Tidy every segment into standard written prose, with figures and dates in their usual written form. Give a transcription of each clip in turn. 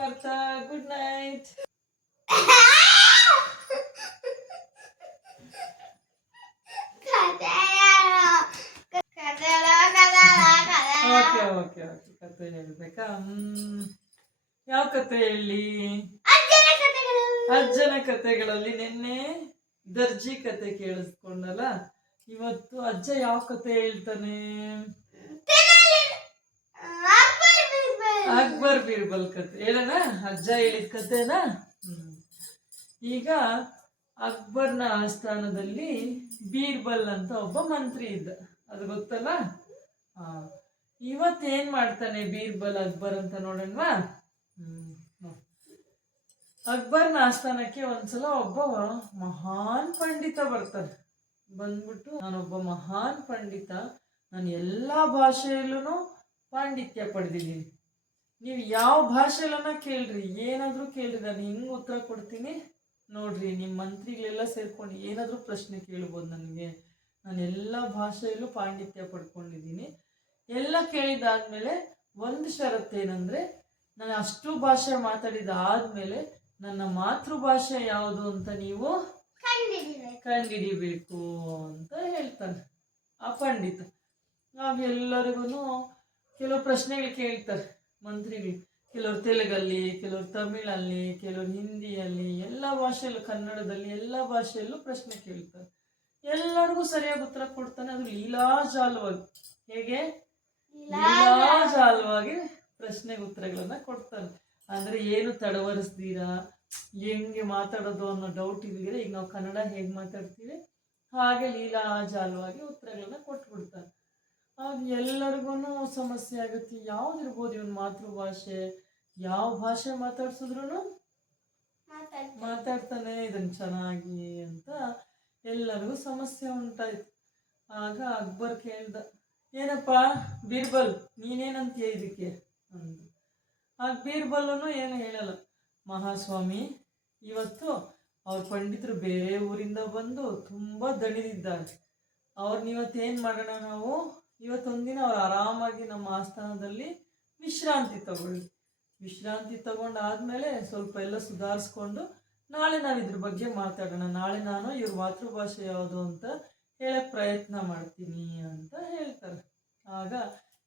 Partha, good night. Okay okay okay, ಕತೆ ಹೇಳ್ಬೇಕಾ? ಯಾವ ಕತೆ ಹೇಳಿ? ಅಜ್ಜನ ಕತೆಗಳಲ್ಲಿ ನಿನ್ನೆ ದರ್ಜಿ ಕತೆ ಕೇಳಿಸ್ಕೊಂಡಲ್ಲ, ಇವತ್ತು ಅಜ್ಜ ಯಾವ ಕತೆ ಹೇಳ್ತಾನೆ? ಅಕ್ಬರ್ ಬೀರ್ಬಲ್ ಕತೆ ಹೇಳೋಣ. ಅಜ್ಜ ಹೇಳಿದ ಕತೆನಾ? ಈಗ ಅಕ್ಬರ್ನ ಆಸ್ಥಾನದಲ್ಲಿ ಬೀರ್ಬಲ್ ಅಂತ ಒಬ್ಬ ಮಂತ್ರಿ ಇದ್ದ, ಅದು ಗೊತ್ತಲ್ಲ? ಇವತ್ತೇನ್ ಮಾಡ್ತಾನೆ ಬೀರ್ಬಲ್ ಅಕ್ಬರ್ ಅಂತ ನೋಡೋಣವಾ? ಅಕ್ಬರ್ನ ಆಸ್ಥಾನಕ್ಕೆ ಒಂದ್ಸಲ ಒಬ್ಬ ಮಹಾನ್ ಪಂಡಿತ ಬರ್ತಾನೆ. ಬಂದ್ಬಿಟ್ಟು, ನಾನೊಬ್ಬ ಮಹಾನ್ ಪಂಡಿತ, ನಾನು ಎಲ್ಲ ಭಾಷೆಯಲ್ಲೂ ಪಾಂಡಿತ್ಯ ಪಡೆದಿದ್ದೀನಿ. ನೀವು ಯಾವ ಭಾಷೆಯಲ್ಲನ ಕೇಳ್ರಿ, ಏನಾದರೂ ಕೇಳ್ರಿ, ನಾನು ಹೆಂಗೆ ಉತ್ತರ ಕೊಡ್ತೀನಿ ನೋಡ್ರಿ. ನಿಮ್ಮ ಮಂತ್ರಿಗಳೆಲ್ಲ ಸೇರ್ಕೊಂಡು ಏನಾದರೂ ಪ್ರಶ್ನೆ ಕೇಳ್ಬೋದು ನನಗೆ. ನಾನು ಎಲ್ಲ ಭಾಷೆಯಲ್ಲೂ ಪಾಂಡಿತ್ಯ ಪಡ್ಕೊಂಡಿದ್ದೀನಿ. ಎಲ್ಲ ಕೇಳಿದಾದ್ಮೇಲೆ ಒಂದು ಷರತ್ತೇನೆಂದರೆ, ನಾನು ಅಷ್ಟು ಭಾಷೆ ಮಾತಾಡಿದಾದ್ಮೇಲೆ ನನ್ನ ಮಾತೃಭಾಷೆ ಯಾವುದು ಅಂತ ನೀವು ಕಂಡುಹಿಡಿಬೇಕು ಅಂತ ಹೇಳ್ತಾನೆ ಆ ಪಂಡಿತ. ನಾವೆಲ್ಲರಿಗೂ ಕೆಲವು ಪ್ರಶ್ನೆಗಳು ಕೇಳ್ತಾರೆ ಮಂತ್ರಿಗಳು. ಕೆಲವರು ತೆಲುಗಲ್ಲಿ, ಕೆಲವರು ತಮಿಳಲ್ಲಿ, ಕೆಲವರು ಹಿಂದಿಯಲ್ಲಿ, ಎಲ್ಲ ಭಾಷೆಯಲ್ಲೂ, ಕನ್ನಡದಲ್ಲಿ, ಎಲ್ಲ ಭಾಷೆಯಲ್ಲೂ ಪ್ರಶ್ನೆ ಕೇಳ್ತಾರೆ. ಎಲ್ಲರಿಗೂ ಸರಿಯಾಗಿ ಉತ್ತರ ಕೊಡ್ತಾನೆ. ಅದು ಲೀಲಾಜಾಲವಾಗಿ, ಹೇಗೆ ಲೀಲಾಜಾಲವಾಗಿ ಪ್ರಶ್ನೆಗೆ ಉತ್ತರಗಳನ್ನ ಕೊಡ್ತಾನೆ. ಅಂದ್ರೆ ಏನು ತಡವರಿಸ್ತೀರಾ, ಹೆಂಗೆ ಮಾತಾಡೋದು ಅನ್ನೋ ಡೌಟ್ ಇಲ್ದಿರ, ಈಗ ನಾವು ಕನ್ನಡ ಹೇಗೆ ಮಾತಾಡ್ತೀವಿ ಹಾಗೆ ಲೀಲಾಜಾಲವಾಗಿ ಉತ್ತರಗಳನ್ನ ಕೊಟ್ಬಿಡ್ತಾನೆ. ಆಗ ಎಲ್ಲರಿಗೂ ಸಮಸ್ಯೆ ಆಗುತ್ತೆ. ಯಾವ್ದಿರ್ಬೋದು ಇವನ್ ಮಾತೃಭಾಷೆ, ಯಾವ ಭಾಷೆ ಮಾತಾಡ್ಸಿದ್ರು ಮಾತಾಡ್ತಾನೆ ಇದನ್ನು ಚೆನ್ನಾಗಿ ಅಂತ ಎಲ್ಲರಿಗೂ ಸಮಸ್ಯೆ ಉಂಟಾಯ್ತು. ಆಗ ಅಕ್ಬರ್ ಕೇಳ್ದ, ಏನಪ್ಪ ಬೀರ್ಬಲ್, ನೀನೇನಂತೀಯ ಇದಕ್ಕೆ ಅಂದ. ಆಗ ಬೀರ್ಬಲ್ನು ಏನು ಹೇಳಲ್ಲ. ಮಹಾಸ್ವಾಮಿ, ಇವತ್ತು ಅವ್ರ ಪಂಡಿತರು ಬೇರೆ ಊರಿಂದ ಬಂದು ತುಂಬ ದಣಿದಿದ್ದಾರೆ. ಅವ್ರನ್ನಿವತ್ತೇನು ಮಾಡೋಣ, ನಾವು ಇವತ್ತೊಂದಿನ ಅವ್ರು ಆರಾಮಾಗಿ ನಮ್ಮ ಆಸ್ಥಾನದಲ್ಲಿ ವಿಶ್ರಾಂತಿ ತಗೊಳ್ಳಿ. ವಿಶ್ರಾಂತಿ ತಗೊಂಡಾದ್ಮೇಲೆ ಸ್ವಲ್ಪ ಎಲ್ಲ ಸುಧಾರಿಸ್ಕೊಂಡು ನಾಳೆ ನಾವು ಇದ್ರ ಬಗ್ಗೆ ಮಾತಾಡೋಣ. ನಾಳೆ ನಾನು ಇವ್ರ ಮಾತೃಭಾಷೆ ಯಾವುದು ಅಂತ ಹೇಳಕ್ ಪ್ರಯತ್ನ ಮಾಡ್ತೀನಿ ಅಂತ ಹೇಳ್ತಾರೆ. ಆಗ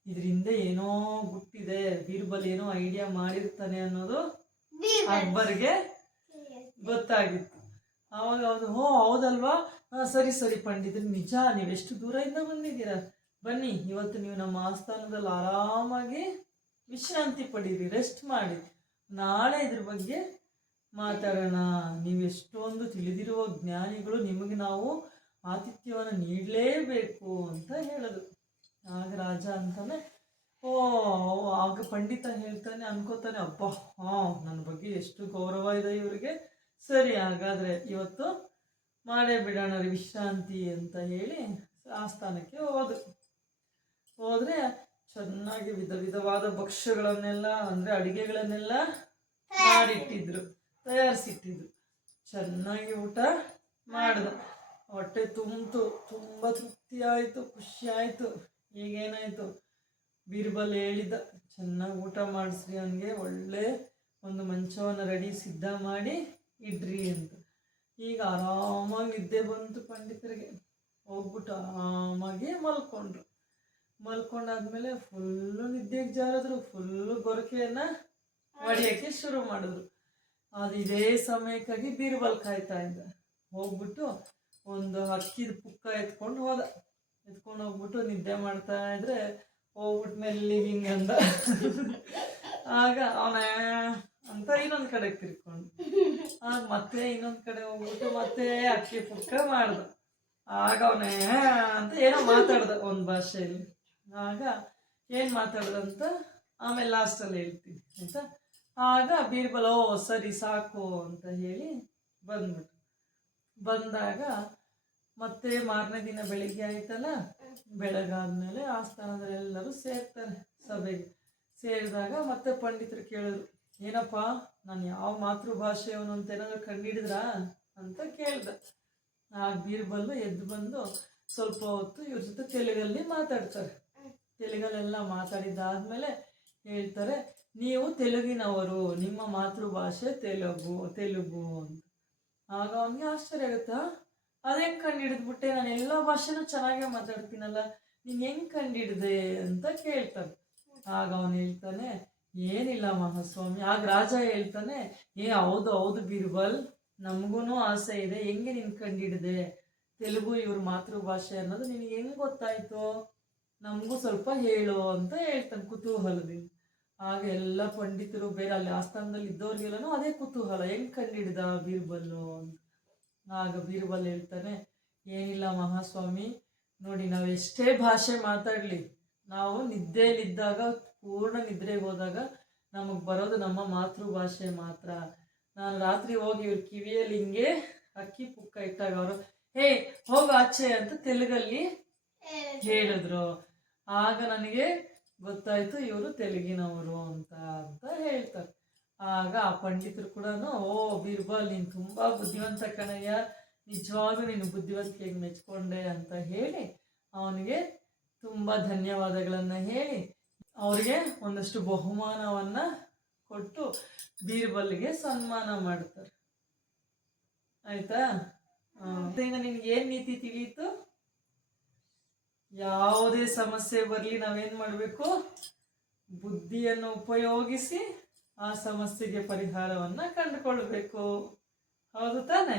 ಇದರಿಂದ ಏನೋ ಗುಟ್ಟಿದೆ, ಬೀರ್ಬಲ್ ಏನೋ ಐಡಿಯಾ ಮಾಡಿರ್ತಾನೆ ಅನ್ನೋದು ಅಕ್ಬರ್ಗೆ ಗೊತ್ತಾಗಿತ್ತು. ಆವಾಗ ಹೌದು, ಹೌದಲ್ವಾ, ಸರಿ ಸರಿ ಪಂಡಿತರು, ನಿಜ, ನೀವೆಷ್ಟು ದೂರದಿಂದ ಬಂದಿದ್ದೀರಾ, ಬನ್ನಿ ಇವತ್ತು ನೀವು ನಮ್ಮ ಆಸ್ಥಾನದಲ್ಲಿ ಆರಾಮಾಗಿ ವಿಶ್ರಾಂತಿ ಪಡೀರಿ, ರೆಸ್ಟ್ ಮಾಡಿ, ನಾಳೆ ಇದ್ರ ಬಗ್ಗೆ ಮಾತಾಡೋಣ. ನೀವೆಷ್ಟೊಂದು ತಿಳಿದಿರುವ ಜ್ಞಾನಿಗಳು, ನಿಮಗೆ ನಾವು ಆತಿಥ್ಯವನ್ನು ನೀಡಲೇಬೇಕು ಅಂತ ಹೇಳಿದ್ರು. ಆಗ ರಾಜ ಅಂತಾನೆ, ಆಗ ಪಂಡಿತ ಹೇಳ್ತಾನೆ, ಅನ್ಕೋತಾನೆ, ಅಬ್ಬ ನನ್ನ ಬಗ್ಗೆ ಎಷ್ಟು ಗೌರವ ಇದೆ ಇವರಿಗೆ, ಸರಿ ಹಾಗಾದ್ರೆ ಇವತ್ತು ಮಾಡೇ ಬಿಡೋಣ ವಿಶ್ರಾಂತಿ ಅಂತ ಹೇಳಿ ಆಸ್ಥಾನಕ್ಕೆ ಹೋದ್ರೆ ಚೆನ್ನಾಗಿ ವಿಧ ವಿಧವಾದ ಭಕ್ಷ್ಯಗಳನ್ನೆಲ್ಲ, ಅಂದ್ರೆ ಅಡಿಗೆಗಳನ್ನೆಲ್ಲ ಮಾಡಿಟ್ಟಿದ್ರು, ತಯಾರಿಸಿಟ್ಟಿದ್ರು. ಚೆನ್ನಾಗಿ ಊಟ ಮಾಡ್ದ, ಹೊಟ್ಟೆ ತುಂಬಿತು, ತುಂಬ ತೃಪ್ತಿ ಆಯಿತು, ಖುಷಿ ಆಯಿತು. ಈಗೇನಾಯಿತು, ಬೀರ್ಬಲ್ ಹೇಳಿದ್ದ, ಚೆನ್ನಾಗಿ ಊಟ ಮಾಡಿಸ್ರಿ, ಅವನಿಗೆ ಒಳ್ಳೆ ಒಂದು ಮಂಚವನ್ನು ರೆಡಿ ಸಿದ್ಧ ಮಾಡಿ ಇಡ್ರಿ ಅಂತ. ಈಗ ಆರಾಮಾಗಿ ನಿದ್ದೆ ಬಂತು ಪಂಡಿತರಿಗೆ. ಹೋಗ್ಬಿಟ್ಟು ಆರಾಮಾಗಿ ಮಲ್ಕೊಂಡಾದ್ಮೇಲೆ ಫುಲ್ಲು ನಿದ್ದೆಗೆ ಜಾರಿದ್ರು, ಫುಲ್ಲು ಗೊರಕೆಯನ್ನು ಹೊಡೆಯೋಕ್ಕೆ ಶುರು ಮಾಡಿದ್ರು. ಅದು ಇದೇ ಸಮಯಕ್ಕಾಗಿ ಬೀರ್ಬಲ್ ಕಾಯ್ತಾ ಇದ್ದ. ಹೋಗ್ಬಿಟ್ಟು ಒಂದು ಹಕ್ಕಿದ ಪುಕ್ಕ ಎತ್ಕೊಂಡು ಹೋಗ್ಬಿಟ್ಟು ನಿದ್ದೆ ಮಾಡ್ತಾ ಇದ್ರೆ ಹೋಗ್ಬಿಟ್ಟು ಮೆಲ್ಲಿ ಹಿಂಗಂದ. ಆಗ ಅವನ ಅಂತ ಇನ್ನೊಂದು ಕಡೆ ತಿರ್ಕೊಂಡು ಆಗ ಮತ್ತೆ ಇನ್ನೊಂದು ಕಡೆ ಹೋಗ್ಬಿಟ್ಟು ಮತ್ತೆ ಅಕ್ಕಿ ಪುಕ್ಕ ಮಾಡ್ದ. ಆಗ ಅವನೇ ಅಂತ ಏನೋ ಮಾತಾಡ್ದ ಒಂದು ಭಾಷೆಯಲ್ಲಿ. ಆಗ ಏನು ಮಾತಾಡ್ದಂತ ಆಮೇಲೆ ಲಾಸ್ಟಲ್ಲಿ ಹೇಳ್ತೀನಿ ಆಯ್ತಾ. ಆಗ ಬೀರ್ಬಲ್ ಸರಿ ಸಾಕು ಅಂತ ಹೇಳಿ ಬಂದಾಗ ಮತ್ತೆ ಮಾರನೇ ದಿನ ಬೆಳಿಗ್ಗೆ ಆಯ್ತಲ್ಲ, ಬೆಳಗಾದ್ಮೇಲೆ ಆಸ್ಥಾನದಲ್ಲಿ ಎಲ್ಲರೂ ಸೇರ್ತಾರೆ ಸಭೆಗೆ. ಸೇರಿದಾಗ ಮತ್ತೆ ಪಂಡಿತರು ಕೇಳಿದ್ರು, ಏನಪ್ಪ ನಾನು ಯಾವ ಮಾತೃಭಾಷೆಯವನು ಅಂತ ಏನಾದ್ರು ಕಂಡುಹಿಡಿದ್ರಾ ಅಂತ ಕೇಳ್ದ. ಆಗ ಬೀರ್ಬಲ್ಲು ಎದ್ದು ಬಂದು ಸ್ವಲ್ಪ ಹೊತ್ತು ಇವ್ರ ಜೊತೆ ತೆಲುಗಲ್ಲಿ ಮಾತಾಡ್ತಾರೆ. ತೆಲುಗಲ್ಲೆಲ್ಲ ಮಾತಾಡಿದ್ದಾದ್ಮೇಲೆ ಹೇಳ್ತಾರೆ, ನೀವು ತೆಲುಗಿನವರು, ನಿಮ್ಮ ಮಾತೃಭಾಷೆ ತೆಲುಗು ಅಂತ. ಆಗ ಅವನಿಗೆ ಆಶ್ಚರ್ಯ ಆಗುತ್ತಾ, ಅದು ಹೆಂಗೆ ಕಂಡು ನಾನು ಎಲ್ಲ ಭಾಷೆನೂ ಚೆನ್ನಾಗೇ ಮಾತಾಡ್ತೀನಲ್ಲ, ನೀನು ಹೆಂಗೆ ಕಂಡು ಅಂತ ಕೇಳ್ತಾನೆ. ಆಗ ಅವನು ಹೇಳ್ತಾನೆ, ಏನಿಲ್ಲ ಮಹಾಸ್ವಾಮಿ. ಆಗ ರಾಜ ಹೇಳ್ತಾನೆ, ಹೌದು ಹೌದು ಬೀರ್ಬಲ್, ನಮಗೂ ಆಸೆ ಇದೆ, ಹೆಂಗೆ ನೀನು ಕಂಡಿಡಿದೆ ತೆಲುಗು ಇವ್ರ ಮಾತೃಭಾಷೆ ಅನ್ನೋದು ನಿನಗೆ ಹೆಂಗೆ ಗೊತ್ತಾಯ್ತು, ನಮಗೂ ಸ್ವಲ್ಪ ಹೇಳು ಅಂತ ಹೇಳ್ತಾನೆ ಕುತೂಹಲದಿಂದ. ಆಗ ಎಲ್ಲ ಪಂಡಿತರು ಬೇರೆ ಅಲ್ಲಿ ಆಸ್ಥಾನದಲ್ಲಿ ಇದ್ದವ್ರಿಗೆಲ್ಲನೂ ಅದೇ ಕುತೂಹಲ, ಹೆಂಗೆ ಕಂಡಿಡ್ದ ಬೀರ್ಬಲ್ಲು ಅಂತ. ಆಗ ಬೀರ್ಬಲ್ ಹೇಳ್ತಾನೆ, ಏನಿಲ್ಲ ಮಹಾಸ್ವಾಮಿ, ನೋಡಿ ನಾವು ಎಷ್ಟೇ ಭಾಷೆ ಮಾತಾಡಲಿ, ನಾವು ನಿದ್ದೆಯಲ್ಲಿದ್ದಾಗ ಪೂರ್ಣ ನಿದ್ರೆಗೆ ಹೋದಾಗ ನಮಗೆ ಬರೋದು ನಮ್ಮ ಮಾತೃಭಾಷೆ ಮಾತ್ರ. ನಾನು ರಾತ್ರಿ ಹೋಗಿ ಇವ್ರ ಕಿವಿಯಲ್ಲಿ ಹಿಂಗೆ ಅಕ್ಕಿ ಪುಕ್ಕ ಇಟ್ಟಾಗ ಅವರು ಹೋಗ ಆಚೆ ಅಂತ ತೆಲುಗಲ್ಲಿ ಹೇಳಿದ್ರು. ಆಗ ನನಗೆ ಗೊತ್ತಾಯ್ತು ಇವರು ತೆಲುಗಿನವರು ಅಂತ ಹೇಳ್ತಾರೆ. ಆಗ ಆ ಪಂಡಿತರು ಕೂಡ, ಓ ಬೀರ್ಬಲ್, ನೀನು ತುಂಬಾ ಬುದ್ಧಿವಂತ ಕಣಯ್ಯ, ನಿಜವಾಗ್ಲೂ ನೀನು ಬುದ್ಧಿವಂತಿಕೆಗೆ ಮೆಚ್ಕೊಂಡೆ ಅಂತ ಹೇಳಿ ಅವನಿಗೆ ತುಂಬಾ ಧನ್ಯವಾದಗಳನ್ನ ಹೇಳಿ ಅವ್ರಿಗೆ ಒಂದಷ್ಟು ಬಹುಮಾನವನ್ನ ಕೊಟ್ಟು ಬೀರ್ಬಲ್ಗೆ ಸನ್ಮಾನ ಮಾಡ್ತಾರೆ. ಆಯ್ತಾ? ಇದರಿಂದ ನಿನ್ಗೆ ಏನ್ ನೀತಿ ತಿಳಿಯಿತು? ಯಾವುದೇ ಸಮಸ್ಯೆ ಬರಲಿ, ನಾವೇನ್ ಮಾಡಬೇಕು? ಬುದ್ಧಿಯನ್ನು ಉಪಯೋಗಿಸಿ ಆ ಸಮಸ್ಯೆಗೆ ಪರಿಹಾರವನ್ನ ಕಂಡುಕೊಳ್ಬೇಕು. ಹೌದು ತಾನೆ?